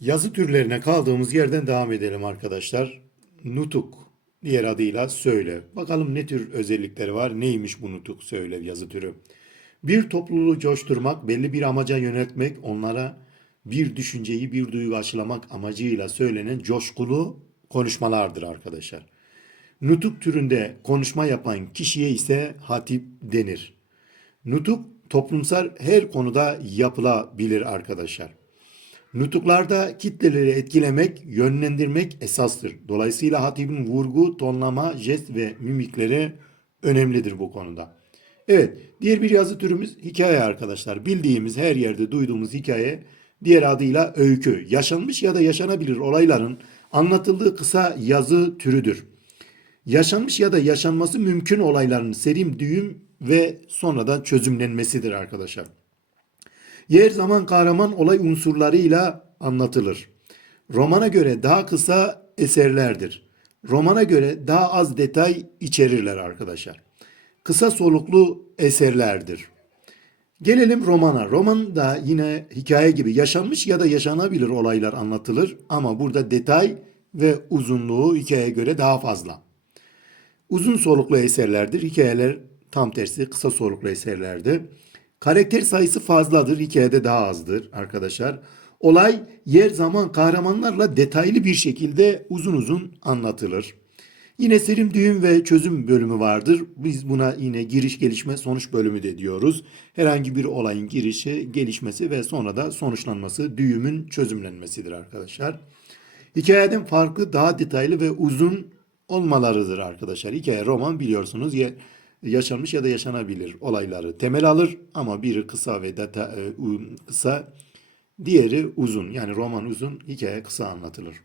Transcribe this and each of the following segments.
Yazı türlerine kaldığımız yerden devam edelim arkadaşlar. Nutuk diğer adıyla söyle. Bakalım ne tür özellikleri var? Neymiş bu nutuk söyle yazı türü? Bir topluluğu coşturmak, belli bir amaca yöneltmek, onlara bir düşünceyi, bir duygu aşılamak amacıyla söylenen coşkulu konuşmalardır arkadaşlar. Nutuk türünde konuşma yapan kişiye ise hatip denir. Nutuk toplumsal her konuda yapılabilir arkadaşlar. Nutuklarda kitleleri etkilemek, yönlendirmek esastır. Dolayısıyla hatibin vurgu, tonlama, jest ve mimikleri önemlidir bu konuda. Evet, diğer bir yazı türümüz hikaye arkadaşlar. Bildiğimiz her yerde duyduğumuz hikaye diğer adıyla öykü. Yaşanmış ya da yaşanabilir olayların anlatıldığı kısa yazı türüdür. Yaşanmış ya da yaşanması mümkün olayların serim düğüm ve sonradan çözümlenmesidir arkadaşlar. Yer zaman kahraman olay unsurlarıyla anlatılır. Romana göre daha kısa eserlerdir. Romana göre daha az detay içerirler arkadaşlar. Kısa soluklu eserlerdir. Gelelim romana. Roman da yine hikaye gibi yaşanmış ya da yaşanabilir olaylar anlatılır ama burada detay ve uzunluğu hikayeye göre daha fazla. Uzun soluklu eserlerdir. Hikayeler tam tersi kısa soluklu eserlerdir. Karakter sayısı fazladır. Hikayede daha azdır arkadaşlar. Olay yer zaman kahramanlarla detaylı bir şekilde uzun uzun anlatılır. Yine serim düğüm ve çözüm bölümü vardır. Biz buna yine giriş gelişme sonuç bölümü de diyoruz. Herhangi bir olayın girişi, gelişmesi ve sonra da sonuçlanması düğümün çözümlenmesidir arkadaşlar. Hikayeden farklı daha detaylı ve uzun olmalarıdır arkadaşlar. Hikaye roman biliyorsunuz yaşanmış ya da yaşanabilir olayları temel alır ama biri kısa ve deta, e, kısa diğeri uzun. Yani roman uzun, hikaye kısa anlatılır.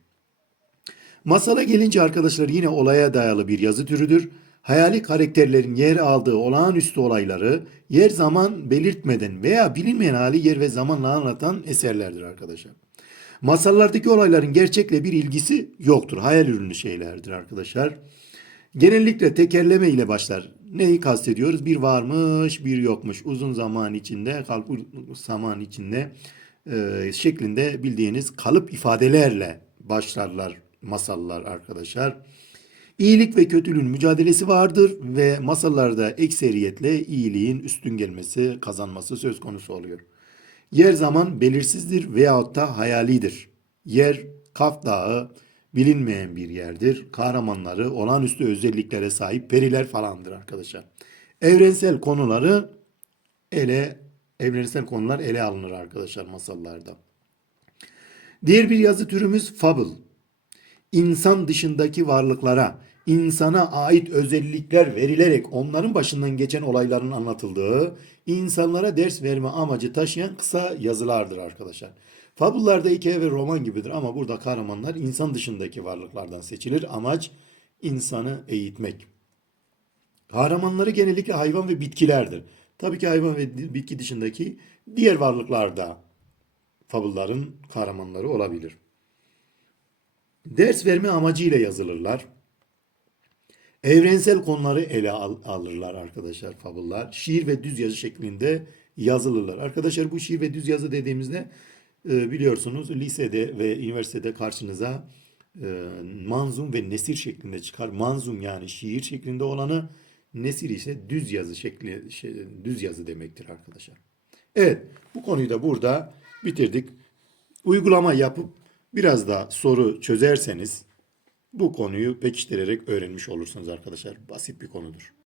Masala gelince arkadaşlar yine olaya dayalı bir yazı türüdür. Hayali karakterlerin yer aldığı olağanüstü olayları yer zaman belirtmeden veya bilinmeyen hali yer ve zamanla anlatan eserlerdir arkadaşlar. Masallardaki olayların gerçekle bir ilgisi yoktur. Hayal ürünü şeylerdir arkadaşlar. Genellikle tekerleme ile başlar. Neyi kastediyoruz? Bir varmış, bir yokmuş. Uzun zaman içinde, kalp zaman içinde e, şeklinde bildiğiniz kalıp ifadelerle başlarlar masallar arkadaşlar. İyilik ve kötülüğün mücadelesi vardır ve masallarda ekseriyetle iyiliğin üstün gelmesi, kazanması söz konusu oluyor. Yer zaman belirsizdir veyahut da hayalidir. Yer Kaf Dağı bilinmeyen bir yerdir. Kahramanları olağanüstü özelliklere sahip periler falandır arkadaşlar. Evrensel konuları ele evrensel konular ele alınır arkadaşlar masallarda. Diğer bir yazı türümüz fable. İnsan dışındaki varlıklara, insana ait özellikler verilerek onların başından geçen olayların anlatıldığı, insanlara ders verme amacı taşıyan kısa yazılardır arkadaşlar. Fabullarda hikaye ve roman gibidir ama burada kahramanlar insan dışındaki varlıklardan seçilir. Amaç insanı eğitmek. Kahramanları genellikle hayvan ve bitkilerdir. Tabii ki hayvan ve bitki dışındaki diğer varlıklar da fabulların kahramanları olabilir. Ders verme amacıyla yazılırlar. Evrensel konuları ele al- alırlar arkadaşlar fabullar. Şiir ve düz yazı şeklinde yazılırlar. Arkadaşlar bu şiir ve düz yazı dediğimizde e, biliyorsunuz lisede ve üniversitede karşınıza e, manzum ve nesir şeklinde çıkar. Manzum yani şiir şeklinde olanı, nesir ise düz yazı şekli şey, düz yazı demektir arkadaşlar. Evet, bu konuyu da burada bitirdik. Uygulama yapıp biraz da soru çözerseniz bu konuyu pekiştirerek öğrenmiş olursunuz arkadaşlar. Basit bir konudur.